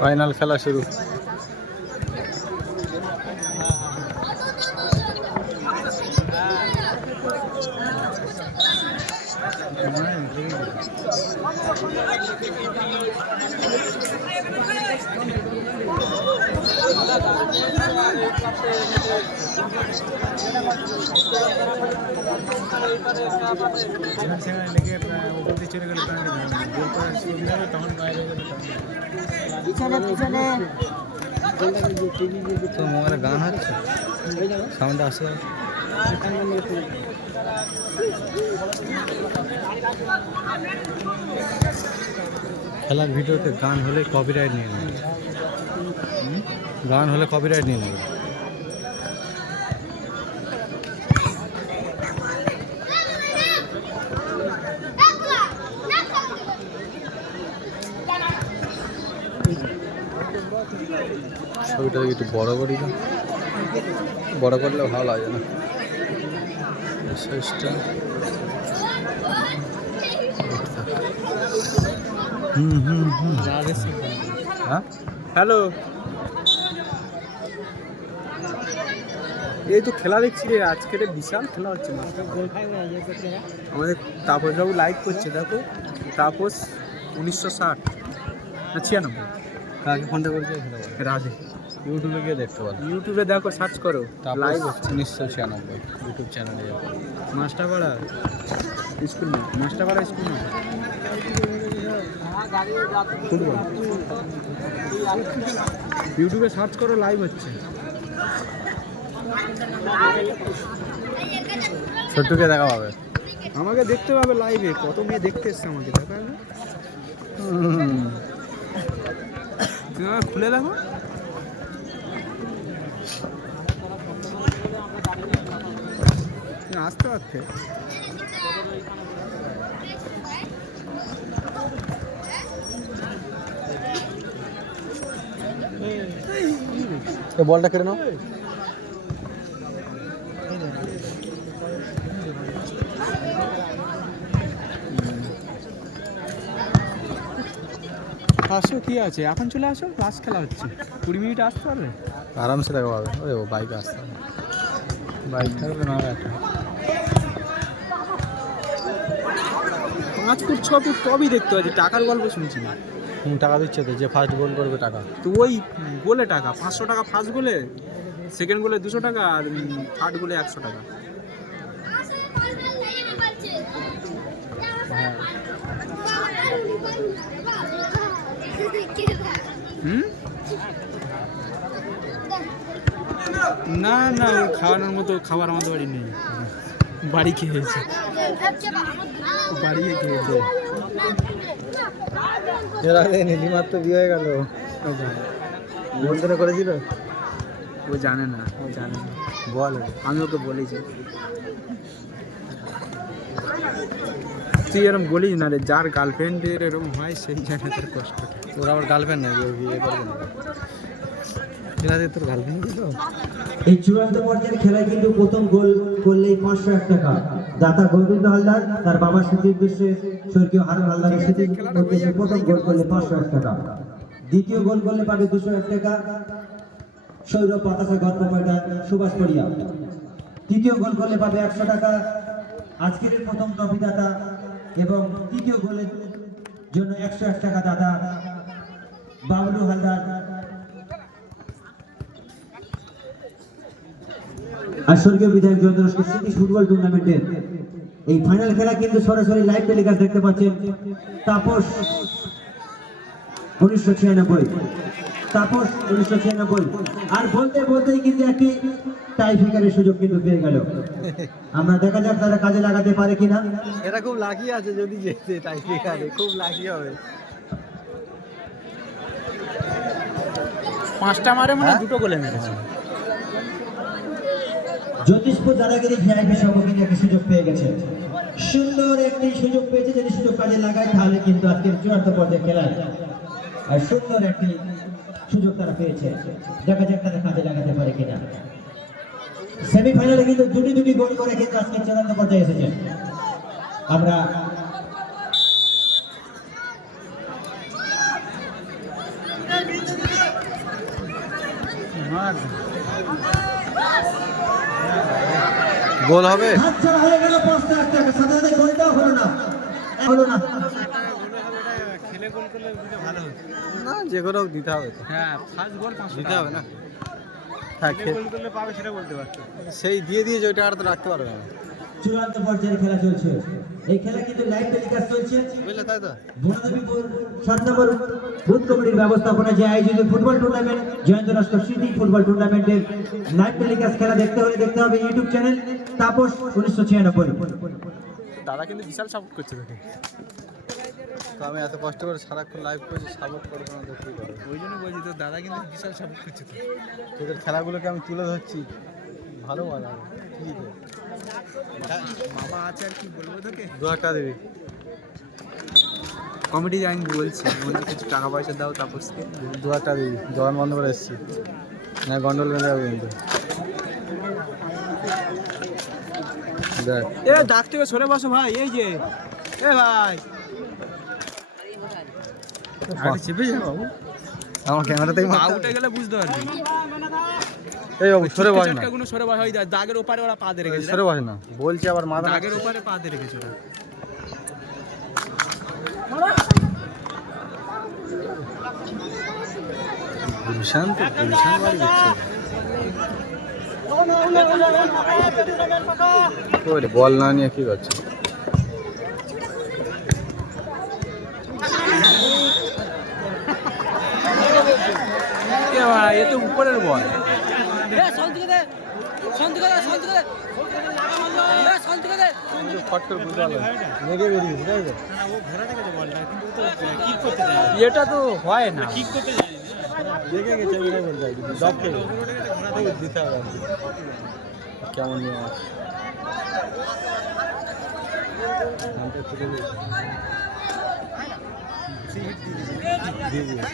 Final খেলা শুরু। তো মোবাইলে গান হচ্ছে, সাউন্ড আসে। খেলার ভিডিওতে গান হলে কপিরাইট নিয়ে নেবে, গান হলে কপিরাইট নিয়ে নেবে। ছবিটাকে একটু বড় করি না, বড় করলে ভালো লাগে না সাইজটা। হ্যাঁ হ্যালো, এই তো খেলা দেখছি রে, আজকের বিশাল খেলা হচ্ছে। আমাদের তাপস বাবু লাইভ করছে, দেখো তাপস 1960 না 96 কাকে ফোনটা করছে? রাধে। ইউটিউবে গিয়ে দেখতে পারো, ইউটিউবে দেখো, সার্চ করো, লাইভ হচ্ছে 1996 ইউটিউব চ্যানেলে। মাস্টারপাড়া স্কুল নেই, মাস্টারপাড়া স্কুল নেই, ফুটবল। ইউটিউবে সার্চ করো, লাইভ হচ্ছে। ছোট্টুকে দেখা পাবে, আমাকে দেখতে পাবে লাইভে, কত মেয়ে দেখতে এসছে আমাকে, দেখা যাবে। তুমি আমাকে খুলে দেখো। আসতে পারতে বলটা কেটে নাও। আসো, কি আছে, এখন চলে আসো, ক্লাস খেলা হচ্ছে, 20 মিনিট আসতে পারবে, আরামসে দেখা পাবে। ওরে ও বাইকে আসতে হবে, বাইক থাকবে না একটা। 5 ফুট 6 ফুট সবই দেখতে পাচ্ছি, টাকার গল্প শুনছি না। টাকা দিচ্ছে তো, যে ফার্স্ট গোল করবে টাকা। তো ওই গোলে টাকা 500 টাকা ফার্স্ট গোলে, সেকেন্ড গোলে 200 টাকা, আর থার্ড গোলে 100 টাকা। না না, খাওয়ানোর মতো খাবার আমাদের বাড়ি নেই, বাড়ি খেয়েছে, বাড়ি খেয়েছে। এর আগে নীলিমার তো বিয়ে হয়ে গেল, বন্ধুরা করেছিল। ও জানে না, ও জানে না, বল, আমি ওকে বলেছি। তুই এরকম বলিস না রে, যার গার্লফ্রেন্ডের এরকম হয় সেই জায়গায় তার কষ্ট। তোর আবার গার্লফ্রেন্ড নাকি, ও বিয়ে করবে না? তোর গার্লফ্রেন্ড ছিল। এই চূড়ান্ত পর্যায়ের খেলায় কিন্তু প্রথম গোল করলেই 501 টাকা। দাতা গোবিন্দ হালদার তার বাবার স্মৃতির উদ্দেশ্যে স্বর্গীয় হারুন হালদারের স্মৃতির উদ্দেশ্যে প্রথম গোল করলে 501 টাকা। দ্বিতীয় গোল করলে পাবে 201 টাকা সৌরভ বাতাসা গল্প পয়টা সুভাষ পড়িয়া। তৃতীয় গোল করলে পাবে 100 টাকা আজকের প্রথম ট্রফি দাতা, এবং তৃতীয় গোলের জন্য 101 টাকা দাতা বাবলু হালদার। আর স্বর্গীয় বিধায়ক জয়ন্তর স্মৃতি ফুটবল টুর্নামেন্টের এই ফাইনাল খেলা কিন্তু সরাসরি লাইভ টেলিকাস্ট দেখতে পাচ্ছেন। তাপস 1996, তাপস 1996। আর বলতে বলতেই কিন্তু একটি টাই ফিকারের সুযোগ কিন্তু পেয়ে গেল। আমরা দেখা যাক তারা কাজে লাগাতে পারে কিনা। এরা খুব লাকি আছে, যদি যেতে টাই ফিকারে খুব লাকি হবে। 5টা মারে মানে 2টো গোলে মেরেছে। জ্যোতিষপুর দাদাগিরি ভিআইপি সহ কিন্তু একটি সুযোগ পেয়ে গেছে, সুন্দর একটি সুযোগ পেয়েছে। যদি সুযোগ কাজে লাগায় তাহলে কিন্তু আজকের চূড়ান্ত পর্যায়ে খেলায় আর সুন্দর একটি সুযোগ তারা পেয়েছে। দেখা যাক তারা কাজে লাগাতে পারে কিনা। সেমিফাইনালে কিন্তু দুটি গোল করে কিন্তু আজকে চূড়ান্ত পর্যায়ে এসেছে। আমরা গোল হবে? হাতছাড়া হয়ে গেল 5 লাখ টাকা, সাথে সাথে গোলটাও হলো না। খেলে গোল করলে ভালো হতো। না, যে কোনো দিতে হবে তো। হ্যাঁ, ফার্স্ট গোল 500 দিতে হবে না। হ্যাঁ, গোল করলে পাবে সেটা বলতে পারতো। সেই দিয়ে দিয়েছে, ওইটা আর তো রাখতে পারবে না। চূড়ান্ত পর্যায়ের খেলা চলছে। এই খেলা কিন্তু লাইভ টেলিকাস্ট চলছে। বুঝলে, তাই তো? বনদেবীপুর 7 নম্বর বুথ কমিটির ব্যবস্থাপনায় যে আয়োজিত ফুটবল টুর্নামেন্ট, জয়ন্ত লস্কর স্মৃতি ফুটবল টুর্নামেন্টের লাইভ টেলিকাস্ট খেলা দেখতে হবে ইউটিউব চ্যানেল তাপস 1996। দাদা কিন্তু বিশাল সাপোর্ট করছে তোকে। তো আমি এত কষ্ট করে সারাক্ষণ লাইভ করছি, সাপোর্ট করবো না তো কী করবো? ওই জন্য বলছি তো, দাদা কিন্তু বিশাল সাপোর্ট করছে তো। তোদের খেলাগুলোকে আমি তুলে ধরছি, ভালো মজা হবে। ঠিক আছে, মামা আছে আর কি বলবো তোকে। 2000 টাকা দিবি। কমিটি আমি বলছি, বলছি কিছু টাকা পয়সা দাও তাপসকে। 2000 টাকা দিবি, দোকান বন্ধ করে এসেছি, না গন্ডল বেঁধে যাবে কিন্তু। দেখ, ডাক থেকে সরে বসো ভাই, এই যে ভাই চেপে যাও বাবু, আমার ক্যামেরাতেই পা উঠে গেলে বুঝতে পারবি। এই বাবু সরে বস না, চটকাগুলো সরে বসা, ওই দাগের ওপারে ওরা পা দিয়ে রেখেছে। সরে বস না বলছি, আবার মাথা দাগের ওপারে পা দিয়ে রেখেছে ওরা। গুলশান তো, গুলশান বাড়ি দিচ্ছে। বল না নিয়ে কি করছে? এ তো উপরের বল। ফট করে বুঝতে পারলো, লেগে বেরিয়েছে, তাই তো? এটা তো হয় না। লেগে গেছে, আমি বলতে চাই জব খেলে দিতে হবে আর কি। কেমন নিয়ম আছে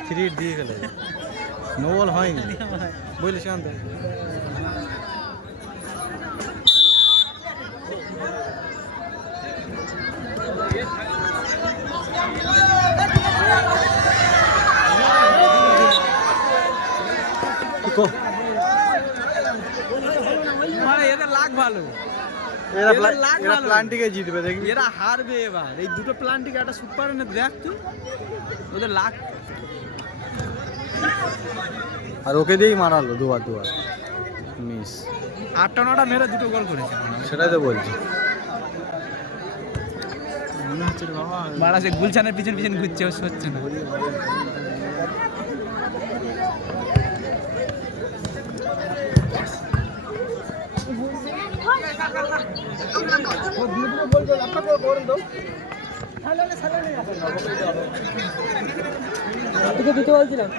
থ্রি হিট দিয়ে গেলে নো বল হয়নি, বুঝলি শান্ত? এদের লাগ ভালো, এরা প্লান্টিকে জিতবে, দেখবি? এরা হারবে এবার। এই দুটো প্লান্টিকে একটা সুপার এনে দেখ তুই, ওদের লাগ। আর ওকে দিয়েই মারালো দুবার মিস। 8টা 9টা মেরে দুটো গোল করেছে। সেটাই তো বলছি। মনে হচ্ছে রে বাবা, মারা সে গুলশানের পিছন পিছন ঘুরছে, ও সচ্ছে না। তোকে দিতে বলছিলাম।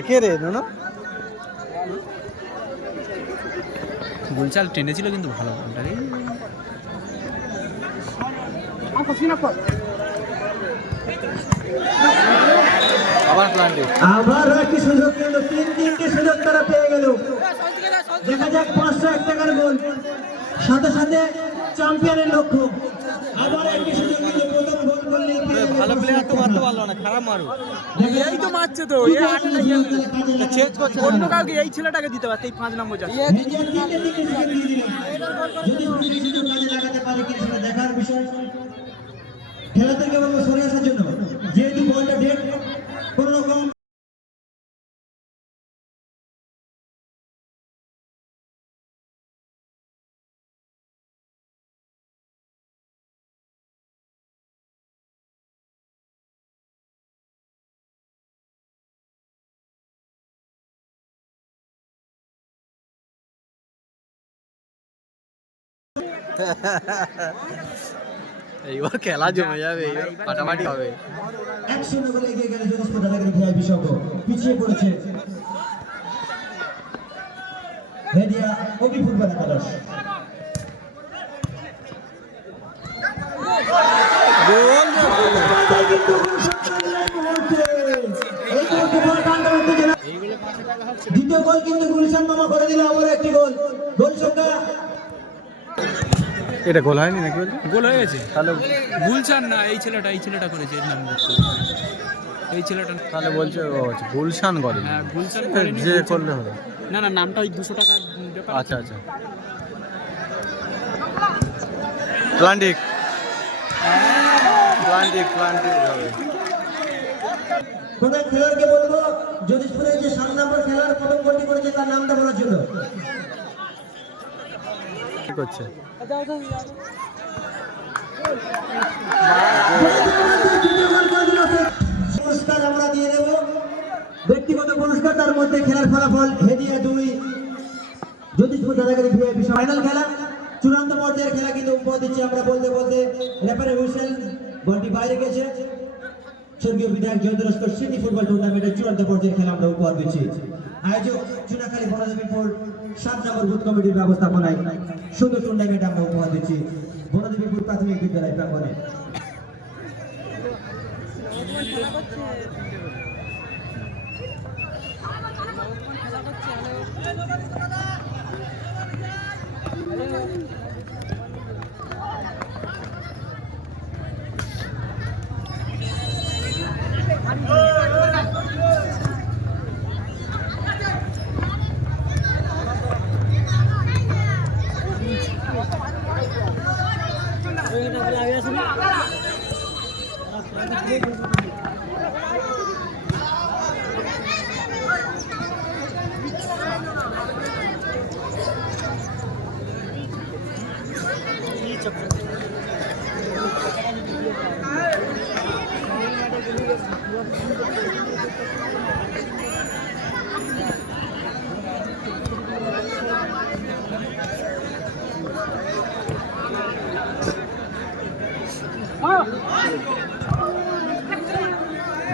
একে রে নো গুলশান টেনেছিল কিন্তু ভালো বলটা রে। আবার প্লান্টিক, আবার একটি সুযোগ পেল, 3-3টি সুযোগ তারা পেয়ে গেল। দেখা যাক 501 টাকার গোল, সাথে সাথে চ্যাম্পিয়নের লক্ষ্য। আবার একটি সুযোগ পেল, প্রথম গোল করলেই ভালো প্লেয়ার তো মারতে পারলো না, খারাপ মারু। এই তো মারছে তো, চেঞ্জ করছে অন্য কাউকে, এই ছেলেটাকে দিতে পারতে। এই 5 নম্বর যাচ্ছে। দেখার বিষয়, খেলা থেকে সরে আসার জন্য, যেহেতু বলটা ডেট কোন রকম এইবার খেলা জমে যাবে, এইবার ফাটাফাটি হবে। 1-0 গোলে এগিয়ে গেল জনস্পদ এলাকার ভিআইপি সংঘ, পিছিয়ে পড়েছে হেডিয়া ওবি ফুটবল একাদশ। গোল কিন্তু গুলশান করলেন এই মুহূর্তে। এই মুহূর্তে বল টানতে উত্তেজনা। দ্বিতীয় গোল কিন্তু গুলশান মামা করে দিল, আবার একটি গোল। গোল সংখ্যা এটা গোল হয়নি নাকি বলছে? গোল হয়ে গেছে। তাহলে গুলশান না, এই ছেলেটা করেছে, এর নাম দেখতে। এই ছেলেটা তাহলে বলছে ও আচ্ছা গুলশান করে। হ্যাঁ, গুলশান যে করেনি, করলে হলো। না না, নামটা ওই 200 টাকার ব্যাপার। আচ্ছা আচ্ছা। প্লান্টিক হবে। কোন এক খেলোয়াড়কে বলবো জ্যোতিষপুরের যে 7 নম্বর খেলোয়াড় প্রথম গোলটি করেছে তার নামটা বলার জন্য। কি করছে? পুরস্কার আমরা দিয়ে দেব, ব্যক্তিগত পুরস্কার, তার মধ্যে খেলার ফলাফল হেডিয়া 2 জ্যোতিষপুর দাদাগিরি ভিআইপি ফাইনাল খেলা, চূড়ান্ত পর্যায়ের খেলা কিন্তু উপহার দিচ্ছি আমরা বলতে বলতে। রেফারি হুইসেল, বলটি বাইরে গেছে। স্বর্গীয় বিধায়ক জয়ন্ত লস্কর সিটি ফুটবল টুর্নামেন্টের চূড়ান্ত পর্যায়ের খেলা আমরা উপহার দিচ্ছি। আয়োজক চুনাখালী বনদেবীপুর 7 নম্বর বুথ কমিটির ব্যবস্থাপনায় সুন্দর টুর্নামেন্ট আমরা উপহার দিচ্ছি বনদেবীপুর প্রাথমিক বিদ্যালয় প্রাঙ্গণে।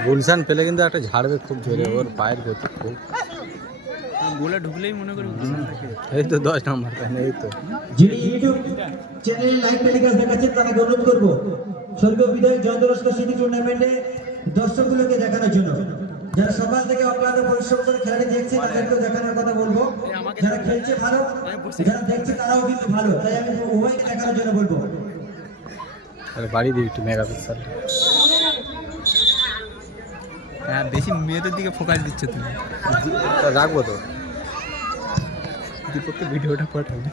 গুলশান পেলে কিন্তু একটা ঝাড়বে খুব জোরে, ওর পায়ের গতি খুব। গোলে ঢুকলেই মনে করি গুলশান থাকে। এই তো 10 নম্বর তাই না? এই তো যিনি ইউটিউব চ্যানেলে লাইভ টেলিকাস্ট দেখাচ্ছেন তাকে অনুরোধ করব স্বর্গীয় বিধায়ক জয়ন্ত লস্কর সিটি টুর্নামেন্টে দর্শকগুলোকে দেখানোর জন্য। যারা সকাল থেকে অক্লান্ত পরিশ্রম করে খেলাটি দেখছে তাদেরকেও দেখানোর কথা বলবো। যারা খেলছে ভালো, যারা দেখছে তারাও কিন্তু ভালো, তাই আমি উভয়কে দেখানোর জন্য বলবো। আরে বাড়ি দিই একটু মেগাপিক্সেল। হ্যাঁ, বেশি মেয়েদের দিকে ফোকাস দিচ্ছে তুমি। রাখবো তো। দীপককে ভিডিওটা পাঠাবে।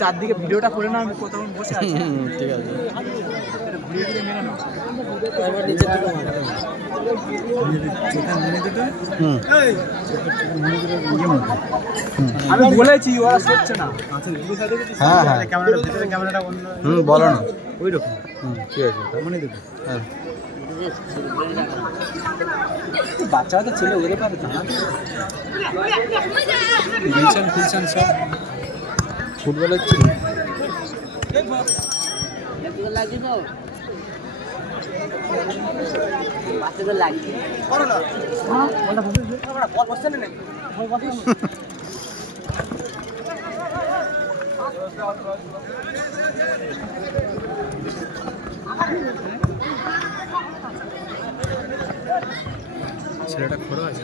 চারদিকে ভিডিওটা করে না, আমি কোথাও বসে আছি। ঠিক আছে। আমি বলেছি ওরা সরছে না। হ্যাঁ হ্যাঁ ক্যামেরাটা বলো না। ওই রকম ঠিক আছে মনে দেখো। হ্যাঁ বাচ্চারা তো ছেলে ওদের পারে জানা। গুলশান ফুলশান সব ফুটবল হচ্ছে। ছেলেটা খোড়ো আছে।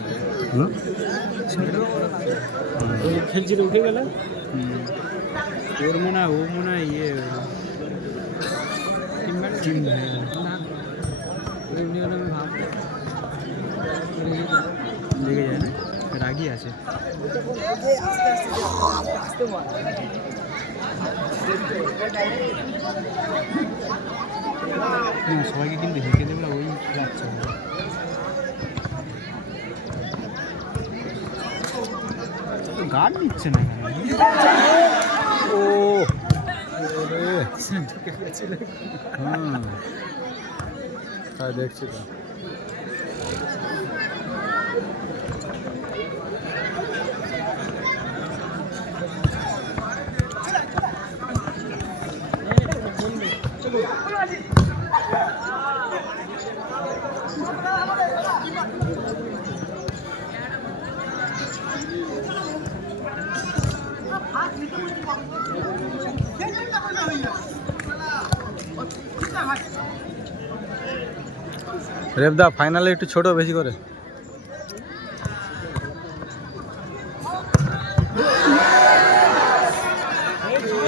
খেলছিল উঠে গেল। ওর মনে হয়, ও মনে হয় ইয়ে টিম না, এমনি হলে আমি ভাববো লেগে যায় না, রাগি আছে। না, সবাইকে কিন্তু হেঁকে দেবে, ওই বাচ্চা গার্ড নিচ্ছে না। ও তাই দেখছি তো। রেবদা ফাইনালে একটু ছোট বেশি করে।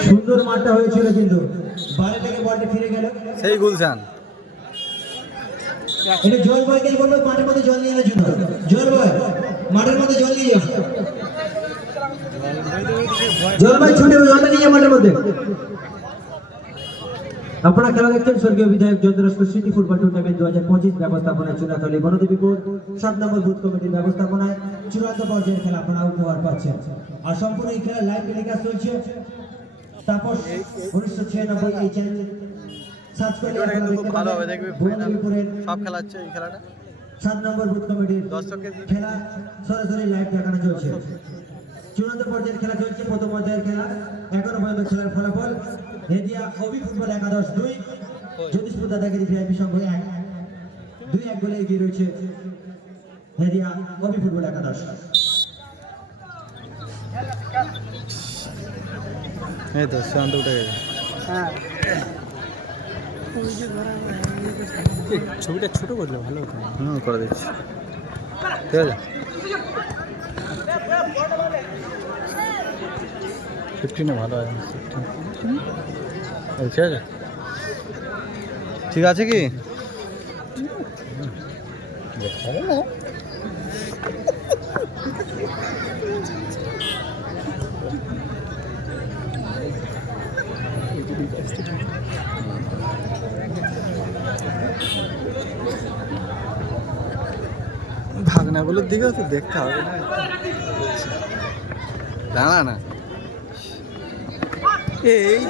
সুন্দর মাঠটা হয়েছিল কিন্তু বাইরে থেকে বলটা ফিরে গেল। সেই গুলশান এটা জল বয়কে বলবো মাঠের মধ্যে জল নিয়ে আনার জন্য। জল বয় মাঠের মধ্যে জল নিয়ে যাও। জল বয় ছুটে জলটা নিয়ে যাও মাঠের মধ্যে। আপনারা খেলা দেখছেন স্বর্গীয় বিধায়ক চন্দ্রস্কর সিটি ফুটবল টুর্নামেন্ট 2025 ব্যবস্থাপনায় চুনাখালী বনদেবীপুর 7 নম্বর বুথ কমিটির ব্যবস্থাপনায় চূড়ান্ত পর্যায়ের খেলা আপনারা উপহার পাচ্ছেন। আর সম্পূর্ণ এই খেলা লাইভ টেলিকাস্ট চলছে। তাপস 1996 এই চ্যানেল সার্চ করে ভিডিওটা কিন্তু খুব ভালো হবে, দেখবি ফাইনাল বনদেবীপুরের সব খেলা হচ্ছে এই খেলাটা 7 নম্বর বুথ কমিটির দর্শকের খেলা সরাসরি লাইভ দেখানো চলছে। চূড়ান্ত পর্যায়ের খেলা চলছে। প্রথম পর্যায়ের খেলা এখনো পর্যন্ত খেলার ফলাফল হেদিয়া ওবি ফুটবল 11-2, জ্যোতিষপুর দাদাগিরি ভিআইপি সংঘ 2-1 গোলে এগিয়ে রয়েছে হেদিয়া ওবি ফুটবল 11। এই তো শান্ত উঠে গেছে। ছবিটা ছোট করলে ভালো হতো। করে দিচ্ছি, ঠিক আছে। 15 ভালো আছে, 15 ঠিক আছে। ঠিক আছে কি ভাগনাগুলোর দিকেও তো দেখতে হবে না, দাঁড়া না এই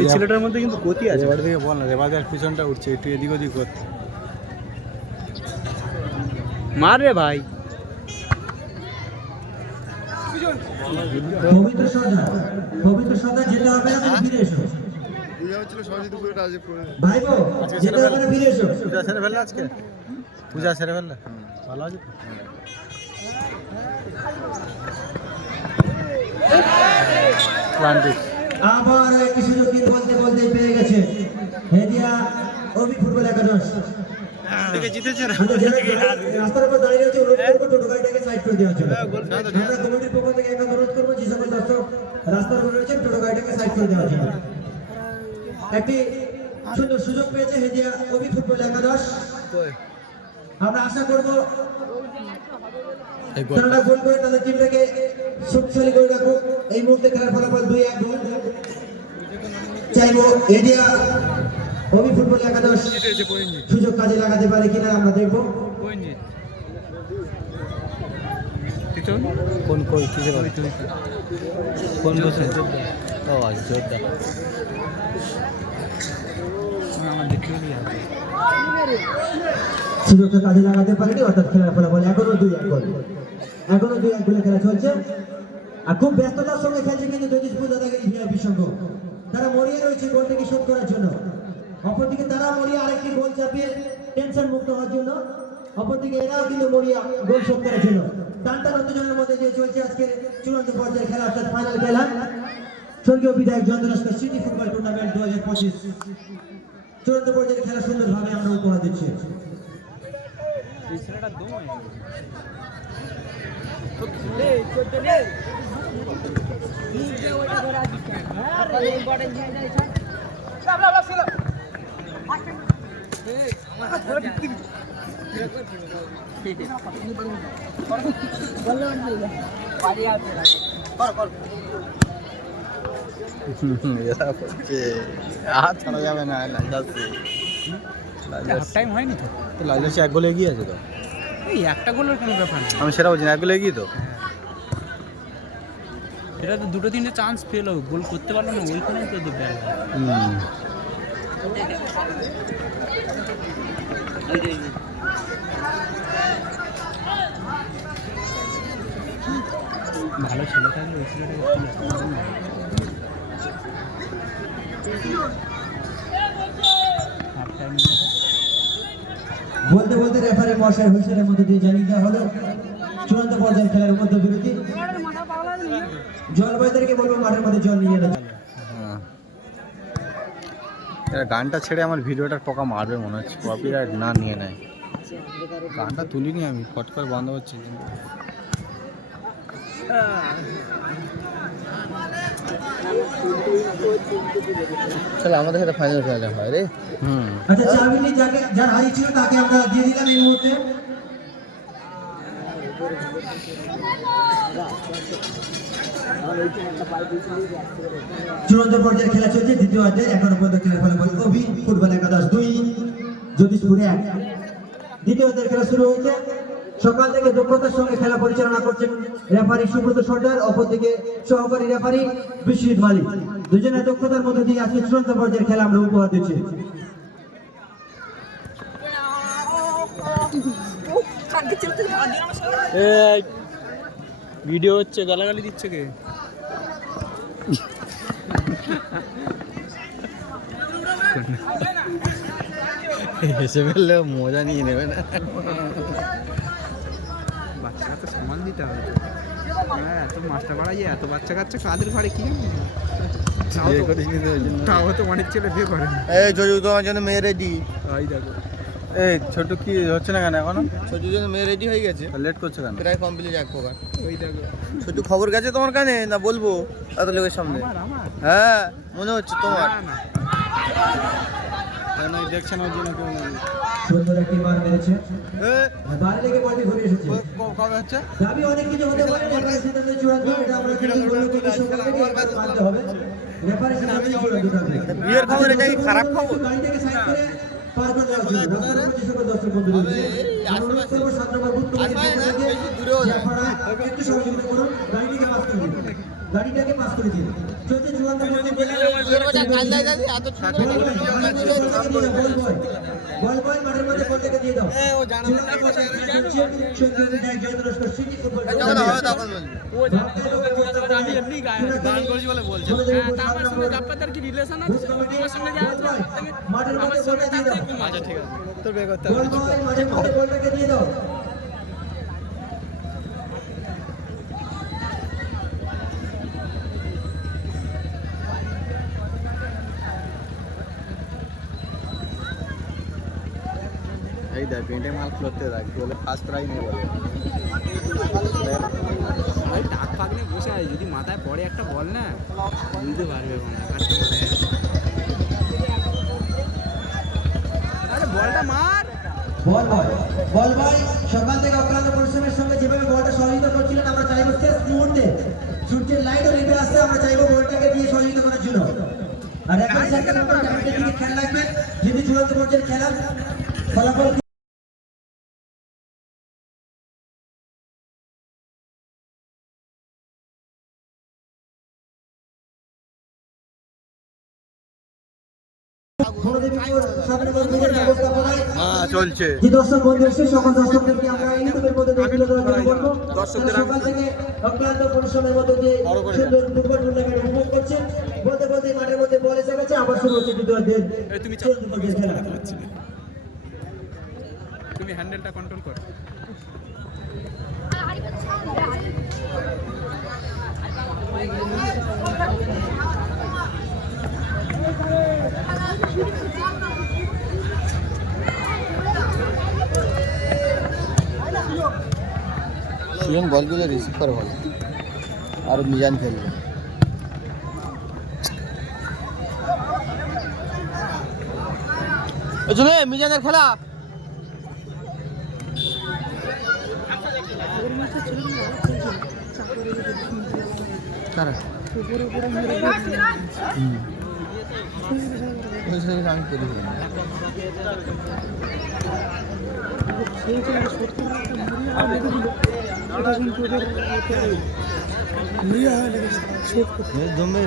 এই ছেলেটার মধ্যে কিন্তু গতি আছে। এবার দিকে বল না, এবার দেখ পিছনটা উঠছে, একটু এদিক ওদিক করতে। মার রে ভাই। পবিত্র সর্দার যেতে হবে না, তুমি ফিরে এসো। ভাই বো যেতে হবে না, ফিরে এসো। পূজা সেরে ফেললে আজকে, পূজা সেরে ফেললে ভালো আছে তো। আবার একটি সুযোগ কিন্তু বলতে পেয়ে গেছে হেদিয়া ওবি ফুটবল 11। রাস্তার উপর দাঁড়িয়ে রয়েছে, অনুরোধ করবো টোটো গাড়িটাকে সাইড করে দেওয়ার জন্য। আমরা কমিটির পক্ষ থেকে একটা অনুরোধ করবো যে সকল দর্শক রাস্তার উপর রয়েছে টোটো গাড়িটাকে সাইড করে দেওয়ার জন্য। একটি সুন্দর সুযোগ পেয়েছে হেদিয়া ওবি ফুটবল 11। আমরা আশা করবো তারা গোল করে তাদের টিমটাকে শক্তিশালী করে রাখুক। এই মুহূর্তে খেলার ফলাফল 2-1 গোল। চাইবো হেদিয়া ওবি ফুটবল 11 সুযোগ কাজে লাগাতে পারে কিনা আমরা দেখবো। কোন কই কিসে বল কোন বসে ও আজ জোরদার আমার দেখতে সুযোগটা কাজে লাগাতে পারেনি, অর্থাৎ খেলার ফলাফল এখনো 2-1 গোল। গোলে খেলা চলছে। আর খুব ব্যস্ততার সঙ্গে খেলছে কিন্তু জ্যোতিষপুর দাদাগিরি ভিআইপি সংঘ। তারা মরিয়া রয়েছে গোলটাকে শোধ করার জন্য। অপরদিকে তারা মরিয়া আরেকটি গোল চাপিয়ে টেনশন মুক্ত হওয়ার জন্য। অপরদিকে এরাও কিন্তু মরিয়া গোল শোধ করার জন্য। টানটান উত্তেজনার মধ্যে যে চলছে আজকে চূড়ান্ত পর্যায়ের খেলা, অর্থাৎ ফাইনাল খেলা স্বর্গীয় বিধায়ক চন্দ্রস্কর সিটি ফুটবল টুর্নামেন্ট 2025 চূড়ান্ত পর্যায়ের খেলা সুন্দরভাবে আমরা উপহার দিচ্ছি। ছাড়া যাবে না টাইম হয়নি তো, লাইলাসে 1 গোলে এগিয়ে আছে তো। এই একটা গোলের কোনো ব্যাপার না। আমি সেটা বলছি না, 1 গোলে এগিয়ে তো। এটা তো দুটো তিনটে চান্স পেলো, গোল করতে পারলো না, ওইখানে তো ব্যাল। ভালো ছেলে থাকলে ওই ছেলেটাকে হাফ টাইম বলতে বলতে রেফারি মশাই হুইসেলের মধ্যে দিয়ে জানিয়ে দেওয়া হলো চূড়ান্ত পর্যায়ের খেলার মধ্যে বিরতি। জলবায়ুদেরকে বলবো মাঠের মধ্যে জল নিয়ে এনে গানটা ছেড়ে আমার ভিডিওটার পোকা মারবে মনে হচ্ছে, কপিরাইট না নিয়ে নেয়। গানটা তুলিনি আমি, ফট করে বন্ধ হচ্ছে। চলো আমাদের সাথে ফাইনাল খেলা হয় রে। আচ্ছা, 4 মিনিট যার হারিয়েছিল তাকে আমরা দিয়ে দিলাম এই মুহূর্তে। চূড়ান্ত পর্যায়ের খেলা চলছে, দ্বিতীয় অধ্যায়। এখনো পর্যন্ত খেলার ফলাফল অভি ফুটবল একাদশ 2, জ্যোতিষপুর 1। দ্বিতীয় অধ্যায়ের খেলা শুরু হয়েছে। সকাল থেকে দক্ষতার সঙ্গে খেলা পরিচালনা করছেন রেফারি সুব্রত সর্দার, অপরদিকে সহকারী রেফারি বিশ্বজিৎ মালিক। দুজনের দক্ষতার মধ্যে দিয়ে আজকে চূড়ান্ত পর্যায়ের খেলা আমরা উপহার দিচ্ছি। ভিডিও হচ্ছে, গালাগালি দিচ্ছে কে? হেসে ফেললে মজা নিয়ে নেবে না। বাচ্চারা তো সামান দিতে হবে। হ্যাঁ, এত মাস্টার পাড়া যে এত বাচ্চা কাচ্চা কাদের ঘরে কি তাও তো অনেক ছেলে বিয়ে করে। এই ছোটু তোমার জন্য মেয়ে রেডি। এই দেখো, এই ছোটু কি হচ্ছে না কেন এখনো? ছোটুর জন্য মেয়ে রেডি হয়ে গেছে, লেট করছে কেন? প্রায় কমপ্লিট এক প্রকার। ওই দেখো ছোটু খবর গেছে তোমার কানে না বলবো এত লোকের সামনে? হ্যাঁ মনে হচ্ছে তোমার। কেন দেখছেন ওর জন্য কেউ নেই। সুন্দর একটি বার মেরেছে, বাইরে লেগে বলটি ঘুরে এসেছে। কবে হচ্ছে? দাবি অনেক কিছু হতে পারে, রেফারি সিদ্ধান্ত চূড়ান্ত। এটা আমরা কিন্তু বলবো যে সকাল থেকে মানতে হবে। রেফারি সিদ্ধান্ত চূড়ান্ত থাকবে। বিয়ের খবর, এটা কি খারাপ খবর? গাড়িটাকে সাইড করে পার করে দেওয়ার জন্য রাস্তার মধ্যে সকল দর্শক বন্ধু রয়েছে। অনুরোধ করবো 7 নম্বর বুথ কমিটির পক্ষ থেকে যে আপনারা একটু সহযোগিতা করুন, গাড়িটাকে পাস করে দিন। গাড়িটাকে পাস করে দিন। চলছে চূড়ান্ত বল বয় মাঠের মধ্যে বলটাকে দিয়ে দাও। মাঠের মধ্যে বলটা দিয়ে দাও। আচ্ছা ঠিক আছে, তোর বের করতে বল বয় মাঠের মধ্যে বলটাকে দিয়ে দাও। এই দেখ পেন্টে মাল করতে থাক, বলে ফার্স্ট প্রাইজ নেই বলে। ভাই টাক ফাঁক নিয়ে বসে আছে, যদি মাথায় পড়ে একটা বল না বুঝতে পারবে আরে বলটা মার। বল বয় সকাল থেকে অক্লান্ত পরিশ্রমের সঙ্গে যেভাবে বলটা সহযোগিতা করছিলেন, আমরা চাইবো শেষ মুহূর্তে সূর্যের লাইটও নেমে আসতে আমরা চাইবো বলটাকে দিয়ে সহযোগিতা করার জন্য। আর রেফারি সাহেবের উপর টাইমটার দিকে খেয়াল রাখবেন, যদি চূড়ান্ত পর্যায়ের খেলা ফলাফল চলছে। যে দর্শক বন্ধু এসে সকল দর্শকদেরকে আমরা ইউটিউবের মধ্যে দেখতে বলবো, সকাল থেকে অক্লান্ত পরিশ্রমের মধ্যে যে সুন্দর ফুটবল টুর্নামেন্ট উপভোগ করছেন। বলতে বলতে মাঠের মধ্যে বল এসে গেছে, আবার শুরু হচ্ছে দ্বিতীয় অধ্যায়ের খেলা। তুমি হ্যান্ডেলটা কন্ট্রোল করো। সুজন বলগুলো রিসিভ করে বল, আর মিজান খেলবে। চলে মিজানের খেলা। কারা আমি করি জমে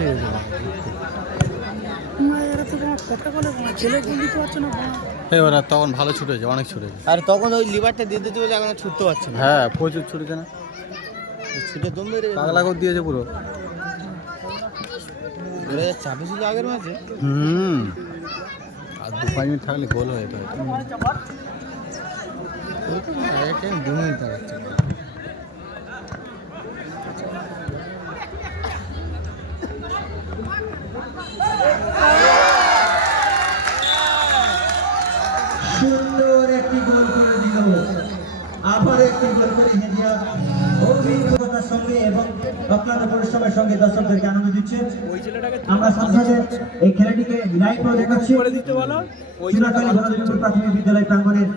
এবার তখন ভালো ছুটেছে, অনেক ছুটেছে। আর তখন ওই লিভারটা দিয়ে দিতে বলে এখন ছুটতে পারছে না। হ্যাঁ প্রচুর ছুটেছে না, পাগলা করে দিয়েছে পুরো। চাপে ছিল আগের ম্যাচে। আর 2-5 মিনিট থাকলে গোল হয়ে যেত হয়তো। 2 মিনিট থাকছে। সুন্দর একটি গোল করে দিল, আবার একটি গোল করে হেদিয়া অভিজ্ঞতার সঙ্গে এবং অক্লান্ত পরিশ্রমের সঙ্গে দর্শকদেরকে আনন্দ দিচ্ছে। আমরা সাথে এই খেলাটিকে লাইভও দেখাচ্ছি। চুনাখালী বনদেবীপুর প্রাথমিক বিদ্যালয় প্রাঙ্গণের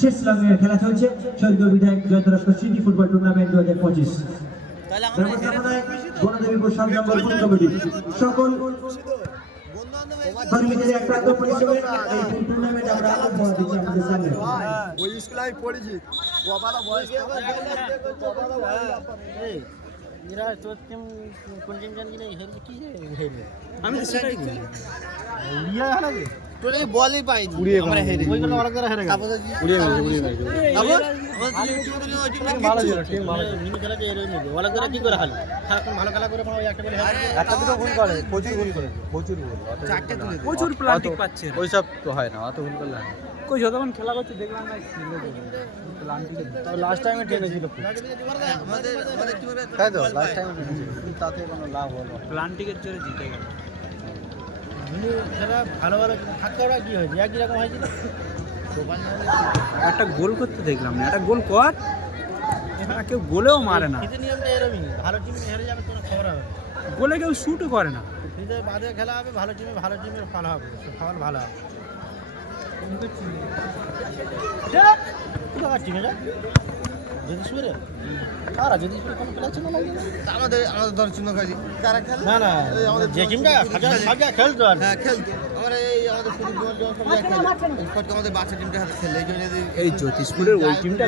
শেষ লগ্নের খেলা চলছে স্বর্গীয় বিধায়ক জয়ন্তরাস্ক স্মৃতি ফুটবল টুর্নামেন্ট 2025। ব্যবস্থাপনায় বনদেবীপুর সাতজঙ্গল ফুট কমিটি সকল কর্মীদের একান্ত পরিশ্রমে এই টুর্নামেন্ট আমরা আরম্ভ দিচ্ছি আমাদের সামনে। ওই স্কুলে আমি পড়েছি বাবারা বয়স এরা তোর টিম কোন টিম জানি না হেরে কি হেরে আমি তো সেটাই বলি। ইয়া হারাবে তোর এই বলই পাইনি আমরা হেরে ওইগুলো ওরা করে হেরে গেল উড়িয়ে মেরেছে। আবার ভালো ছিল, টিম ভালো ছিল। মিনি খেলাতে হেরে নিবে ওরা করে কি করে হাল সারাক্ষণ ভালো খেলা করে ওই একটা করে হেরে একটা দুটো গোল করে, প্রচুর গোল করে, প্রচুর গোল। চারটে তুলে প্রচুর প্লান্টিক পাচ্ছে না। ওইসব তো হয় না, অত গোল করলে হয় না। কই যতক্ষণ খেলা করছে দেখলাম না প্লান্টিকে লাস্ট টাইমে টেনেছিল। আমাদের টিমের তাই তো লাস্ট টাইম তাতে কোনো লাভ হলো না। প্লান্টিকের জোরে জিতে গেল। মিনি খেলা ভালো ভালো হাত করা কি হয়েছে একই রকম হয়েছিল একটা গোল করতে দেখলাম না, একটা গোল কর, এখানে কেউ গোলেও মারে না, কিন্তু নিয়মটা এরকমই ভালো টিম হেরে যাবে তোর খবর হবে গোলে কেউ শুটও করে না। কিন্তু বাদে খেলা হবে ভালো টিমের ফল হবে ফল ভালো হবে কোথাকার টিমে যা যদি সুরে কারা যদি কোনো খেলা ছিল না আমাদের ধর চিহ্ন খাজি কারা খেলে না না যে টিমটা সব জায়গায় খেলতো আর হ্যাঁ খেলতো আমরা এই আমাদের ফুটবল সব জায়গায় খেলে ফটকে আমাদের বাচ্চা টিমটা হাতে খেলে এই জন্য যদি এই জ্যোতিষপুরের ওই টিমটা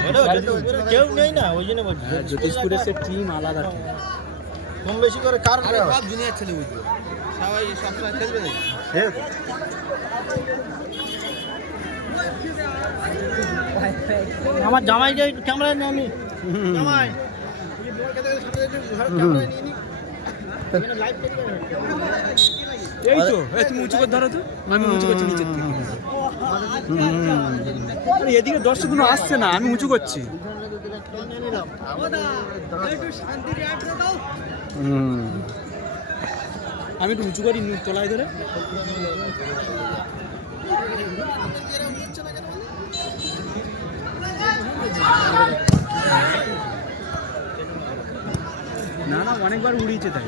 কেউ নেই না ওই জন্য বলছি জ্যোতিষপুরের সে টিম আলাদা টিম। কম বেশি করে কার আরে সব জুনিয়র ছেলে বুঝবে সবাই সবসময় খেলবে নাকি আমার জামাইকে ক্যামেরায় নিয়ে আমি জামাই এই তো এই তুমি উঁচু করে ধরো তো, আমি উঁচু করছি নিচের থেকে। আরে এদিকে দর্শকগুলো আসছে না, আমি উঁচু করছি। আমি একটু উঁচু করি তলায় ধরে। না না অনেকবার উড়িয়েছে তাই।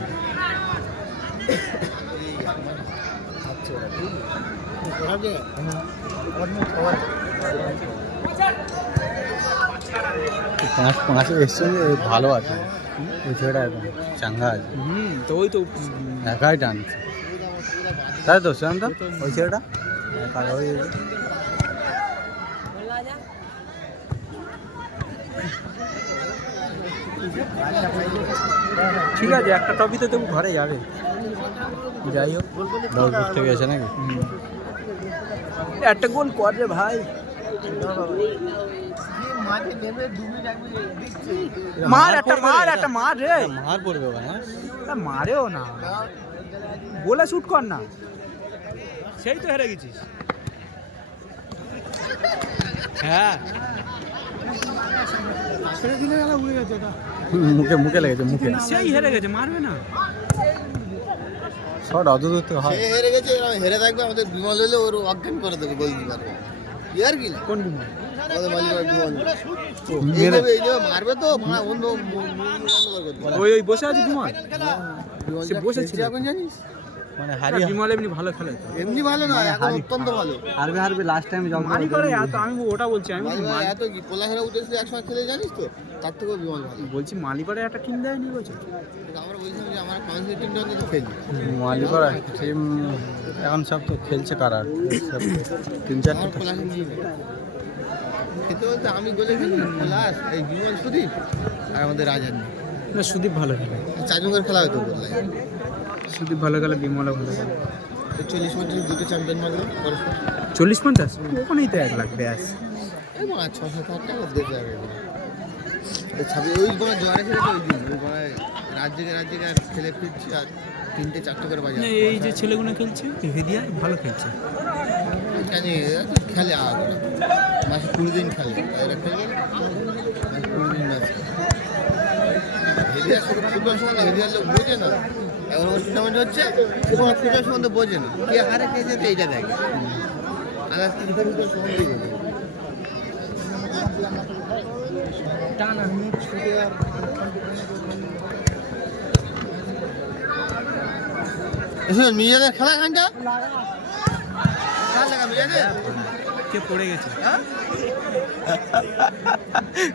পাঁচে এসছে ভালো আছে, ওই ছেলেটা একদম চাঙ্গা আছে, তো ওই তো একাই টানছে, তাই তো শান্ত ওই ছেলেটা ওই ঠিক আছে, একটা টপিতে তবু ঘরে যাবে। যাই হোক দল ঘুরতে গেছে নাকি। একটা গোল কর রে ভাই, মার একটা মার রে, মার পড়বে ভাই। হ্যাঁ মারেও না, গোলে শুট কর না, সেই তো হেরে গেছিস। হ্যাঁ ছেড়ে দিলে গেলা উড়ে গেছে ওটা, মুখে লেগেছে, মুখে সেই হেরে গেছে, মারবে না। শট অত দূর থেকে হয়। সে হেরে গেছে, হেরে থাকবে, আমাদের বিমল হলে ওর অজ্ঞান করে দেবে, গোল দিতে পারবে ইয়ার কি না কোন বিমল? আমাদের মালিক বিমল এইভাবে মারবে তো অন্য ওই বসে আছে বিমল, সে বসে ছিল এখন জানিস মানে বিমল এমনি ভালো খেলে তো। এমনি ভালো না, এখন অত্যন্ত ভালো। হারবে লাস্ট টাইমে জল মারি করে এত, আমি ওটা বলছি, আমি বলছি মালিবাড়ে এত কি পোলাহেরা উঠেছিল একসময় খেলে জানিস তো, তার থেকেও বিমল ভালো। বলছি মালিবাড়ে একটা টিম দেয়নি বলছে। আমরা বলছিলাম যে আমার কাউন্সিলের টিমটা অন্তত খেলি। মালিপাড়া টিম এখন সব তো খেলছে কারা, সব 3-4টা আমার পোলাহে নিয়ে নেই খেতে বলতে আমি গোলে খেলি লাস্ট এই বিমল সুদীপ আর আমাদের রাজার নেই, না সুদীপ ভালো খেলে, চারজনের খেলা হয়তো বললাই সুদীপ ভালো খেলে, বিমলও ভালো খেলে। 40 মিনিটে দুটো চ্যাম্পিয়ন মারলো পরস্পর 40-50 ওখানেই তো 1 লাখ ব্যাস। এবং 6-7 হাজার টাকা দেবে ওই গোড়া জোয়ারে ছিল তো ওই দিন ওই গোড়ায় রাজ্যে আর খেলে ফিরছি আর 3-4 করে বাজে না, এই যে ছেলেগুলো খেলছে হেদিয়া ভালো খেলছে। কেন খেলে মাসে 20 দিন খেলে এরা খেলবে মাসে 20 দিন ম্যাচ হেদিয়া শুধু ফুটবল সম্বন্ধে হেদিয়ার লোক বোঝে না এখন ওর টুর্নামেন্ট হচ্ছে কোনো ফুটবল সম্বন্ধে বোঝে না কে হারে কে যেতে এইটা দেখে আর আজকে ফুটবল সম্বন্ধেই বোঝে মিজানের খেলা খানটা কার লাগা মিজানের কে পড়ে গেছে?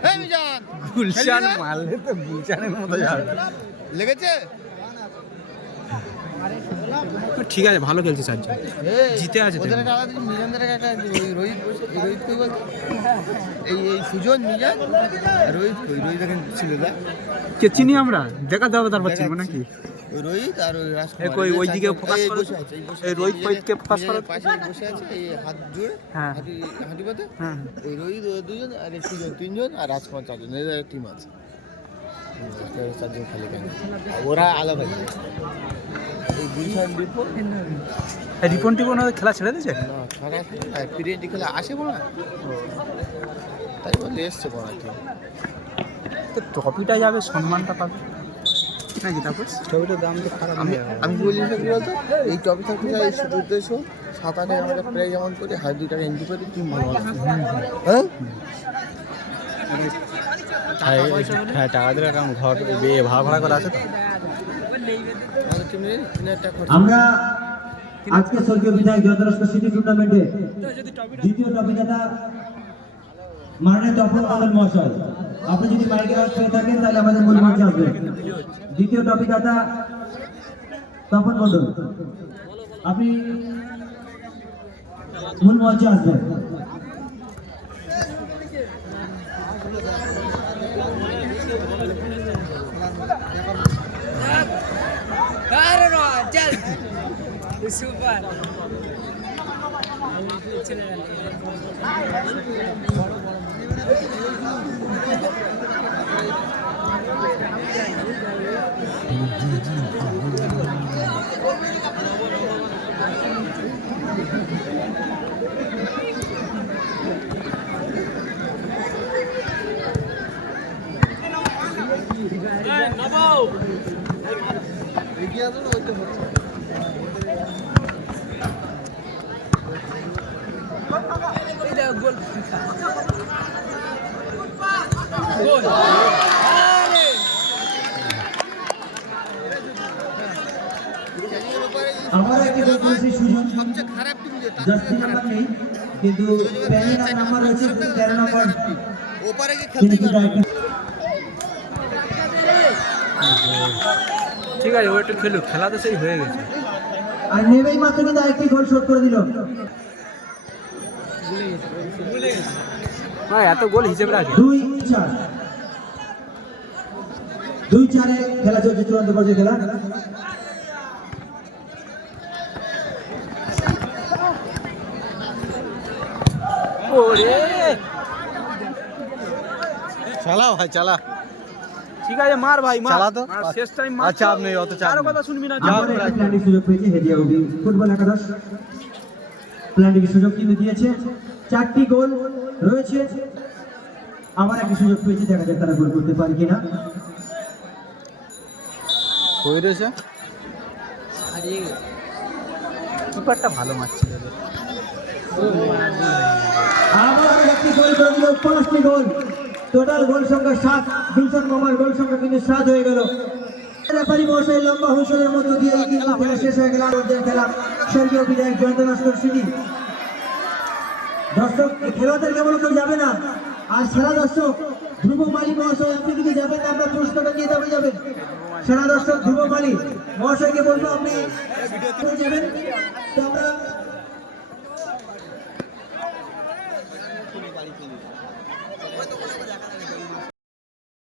এই মিজান গুলশান মারলে তো গুলশানের মতো যাবে। লেগেছে ঠিক আছে, ভালো খেলছে চারজন, জিতে আছে তো। ওদের একটা আলাদা মিজানদের একটা ওই রোহিত কই বল এই সুজন মিজান রোহিত এখন ছিল না কে চিনি আমরা, দেখাতে হবে তারপর চিনবো নাকি? ওই রোহিত আর ওই রাজকুমার ওইদিকে ফোকাস এই করো, বসে আছে এই রোহিত ফোহিতকে ফোকাস করো। পাশে বসে আছে এই হাত জুড়ে হ্যাঁ। হাঁটি পাতে হ্যাঁ, ওই রোহিত ওই দুজন আর এই সুজন 3 জন আর রাজকুমার 4 জন এদের টিম আছে 4 জন খালি কেন ওরা আলাদা এই গুলশান ডিপো রিপন টিপন ওদের খেলা ছেড়ে দিয়েছে। না খারাপ আর পিরিয়ড খেলে আসে বলা তাই বলে এসছে বলা তো ট্রফিটা যাবে, সম্মানটা পাবে নাকি? তারপর ছবিটার দাম তো খারাপ আমি আমি বলি কি বলতো এই টপিক থাকতে চাই শুধু উদ্দেশ্য 7-8 আমরা প্রায় যেমন করি হাজার 2 টাকা এন্ট্রি করি টিম ভালো হ্যাঁ হ্যাঁ টাকা দিলে কারণ ঘর ভাড়া করা আছে তো। আমাদের টিমে 3,000 টাকা খরচ আমরা আজকে স্বর্গীয় বিধায়ক যন্ত্রস্ক সিটি টুর্নামেন্টে দ্বিতীয় ট্রফিদাতা মাননীয় তপন মন্ডল মহাশয়, আপনি যদি মাইকের আওয়াজ পেয়ে থাকেন তাহলে আমাদের মূল মঞ্চে আসবেন। দ্বিতীয় ট্রফিদাতা তপন মন্ডল, আপনি মূল মঞ্চে আসবেন। এগিয়ে আসুন ওইটা হচ্ছে আবার একটি গোল করেছে সুজন, সবচেয়ে খারাপ টিম যে জার্সি নাম্বার নেই কিন্তু প্যানেল নাম্বার রয়েছে 13 নম্বর। ওপারে গিয়ে তিনি খেলতে কিন্তু পারবে ঠিক আছে, ও একটু খেলুক, খেলা তো সেই হয়ে গেছে। আর নেবেই মাত্র কিন্তু আরেকটি গোল শোধ করে দিল। হ্যাঁ, এত গোল হিসেবে রাখে। 2-4 2-4 খেলা চলছে, চূড়ান্ত পর্যায়ে খেলা। ওরে চালা ভাই চালা। ঠিক আছে, মার ভাই মার, চালা তো। মার, শেষ টাইম মার। আচ্ছা, চাপ নেই, অত চাপ কারো নেই। কথা শুনবি না। আবার একটি প্ল্যান্ডিং সুযোগ পেয়েছে হেদিয়া ওবি ফুটবল একাদশ। প্ল্যান্ডিং সুযোগ কিন্তু দিয়েছে, 4টি গোল রয়েছে। আবার একটি সুযোগ পেয়েছে, দেখা যাক তারা গোল করতে পারে কিনা। কই রয়েছে কিপারটা ভালো মারছে। আবার একটি গোল করে দিল, 5টি গোল, টোটাল গোল সংখ্যা 7। গুলশান মামার গোল সংখ্যা কিন্তু 7 হয়ে গেল। রেফারি মহাশয় লম্বা হুইসেলের মধ্য দিয়ে কিন্তু খেলা শেষ হয়ে গেল। আমাদের খেলা স্বর্গীয় বিধায়ক জয়ন্ত নস্কর সিটি। দর্শক খেলোয়াড়দের কেমন কেউ যাবে না, আর সেরা দর্শক ধ্রুব মালি মহাশয়, আপনি যদি যাবেন আপনার পুরস্কারটা নিয়ে যাবেন। সেরা দর্শক ধ্রুব মালি মহাশয়কে বলবো আপনি যাবেন। তো